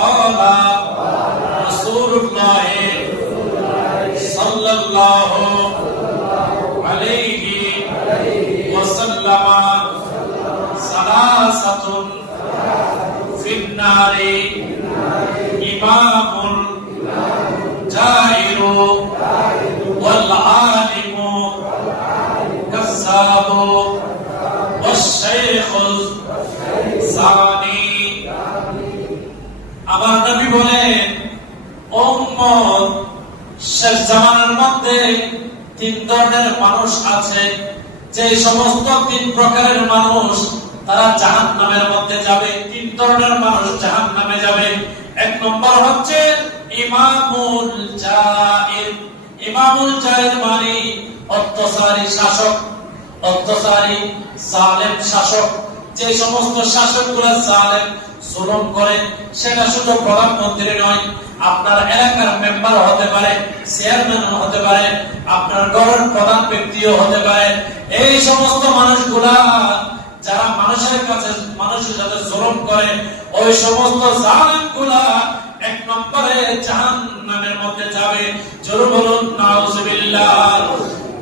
ক্বালা রাসূলুল্লাহ সাল্লাল্লাহু আলাইহি ওয়াসাল্লাম সালাসাতুন ফিন্নারি ইমামুল জাইরু ওয়াল আলিমু কাসাবু ওয়াশ-শাইখুল সানি। আমার নবী বলেন, উম্মত শেষ জামানার মধ্যে তিন ধরনের মানুষ আছে, যে সমস্ত তিন প্রকারের মানুষ তারা জাহান্নামের মধ্যে যাবে। তিন ধরনের মানুষ জাহান্নামে যাবে। এক নম্বর হচ্ছে ইমামুল জাইর। ইমামুল জাইর মানে অত্যাচারী শাসক, অত্যাচারী জালেম শাসক। যে সমস্ত শাসকগুলো জালেম জুলুম করে, সেটা শুধু প্রধানমন্ত্রী নয়, আপনার এলাকার মেম্বার হতে পারে, চেয়ারম্যান হতে পারে, আপনার ঘরের প্রধান ব্যক্তিও হতে পারে। এই সমস্ত মানুষগুলা যারা মানুষের কাছে মানুষের সাথে জুলুম করে, ওই সমস্ত জালেমগুলা এক নম্বরে জাহান্নামের মধ্যে যাবে। জোরে বলুন নাউজুবিল্লাহ।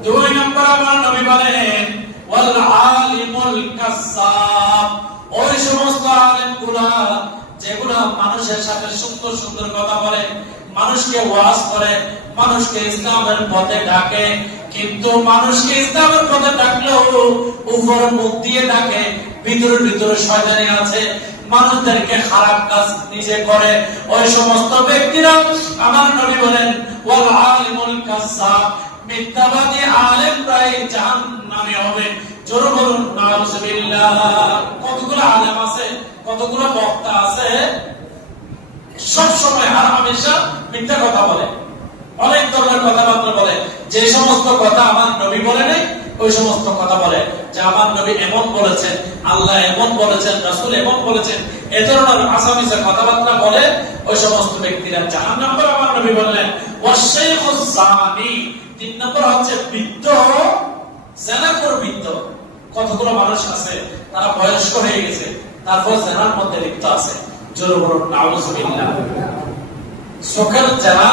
দুই নম্বর আমার নবী বলেন ওয়াল আলিমুল কাসাব। ওই সমস্ত আলেমগুলা যেগুলা মানুষের সাথে সুন্দর সুন্দর কথা বলে, মানুষকে ওয়াজ করে, মানুষকে ইসলামের পথে ডাকে, কিন্তু মানুষকে ইসলামের পথে ডাকলেও উপর মুখ দিয়ে ডাকে, ভিতরে ভিতরে শয়তানি আছে, মানুষদেরকে খারাপ কাজ নিজে করে। ওই সমস্ত ব্যক্তিরা আমার নবী বলেন ওয়াল আলিমুল কাসাব। মিথ্যাবাদী আলেমরাই জাহান্নামে হবে। জোরে বলুন নাউজুবিল্লাহ। কতগুলো আলেম আছে, কতগুলো বক্তা আছে, সব সময় আর হামেশা মিথ্যা কথা বলে, অনেক ধরনের কথাবার্তা বলে। যে সমস্ত কথা আমার নবী বলে নাই, ওই সমস্ত কথা বলে যে আমার নবী এমন বলেছেন, আল্লাহ এমন বলেছেন, রাসূল এমন বলেছেন, এই ধরনের আসামিসা কথাবার্তা বলে। ওই সমস্ত ব্যক্তিরা জাহান্নাম পাবে। আমার নবী বললেন ওয়াশ-শাইখুস সানি। তিন নম্বর হচ্ছে বৃদ্ধ, জেনাখোর বৃদ্ধ। কতগুলো মানুষ আছে তারা বয়স্ক হয়ে গেছে, তারপর জেনার মধ্যে লিপ্ত আছে। জোরে বলুন নাউজুবিল্লাহ। চোখের জেনা,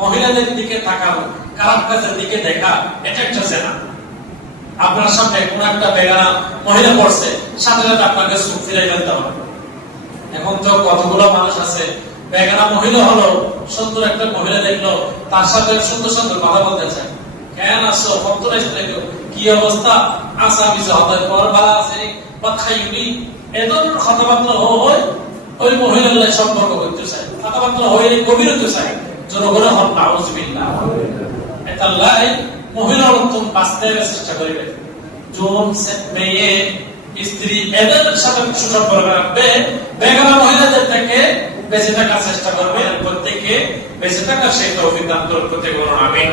মহিলাদের দিকে তাকানো, খারাপ কাজের দিকে দেখা, এটা একটা জেনা। আপনার সামনে কোন একটা বেগানা মহিলা পড়ছে, সাথে সাথে আপনাকে চোখ ফিরাই ফেলতে হবে। এখন তো কতগুলো মানুষ আছে, বেগানা মহিলা হলো, সুন্দর একটা মহিলা দেখলো, তার সাথে সুন্দর সুন্দর কথা বলতে চায়। কেন আসছো, ভক্ত কি অবস্থা, আসা কিছু হতে ভালো আছে বা খাইনি, এ ধরনের কথাবার্তা হয়। ওই মহিলাগুলো সম্পর্ক করতে চায়, কথাবার্তা হয়ে গভীর হতে চায়। জনগণের হন নাউজুবিল্লাহ। এটা লাই মহিলার উত্তম বাঁচতে চেষ্টা করবে। যৌন মেয়ে, স্ত্রী, এদের সাথে সুসম্পর্ক রাখবে। বেগানা মহিলাদের থেকে বেঁচে থাকার চেষ্টা করবে, প্রত্যেকে বেঁচে থাকার সেই তৌফিক দান করতে বলুন আমিন।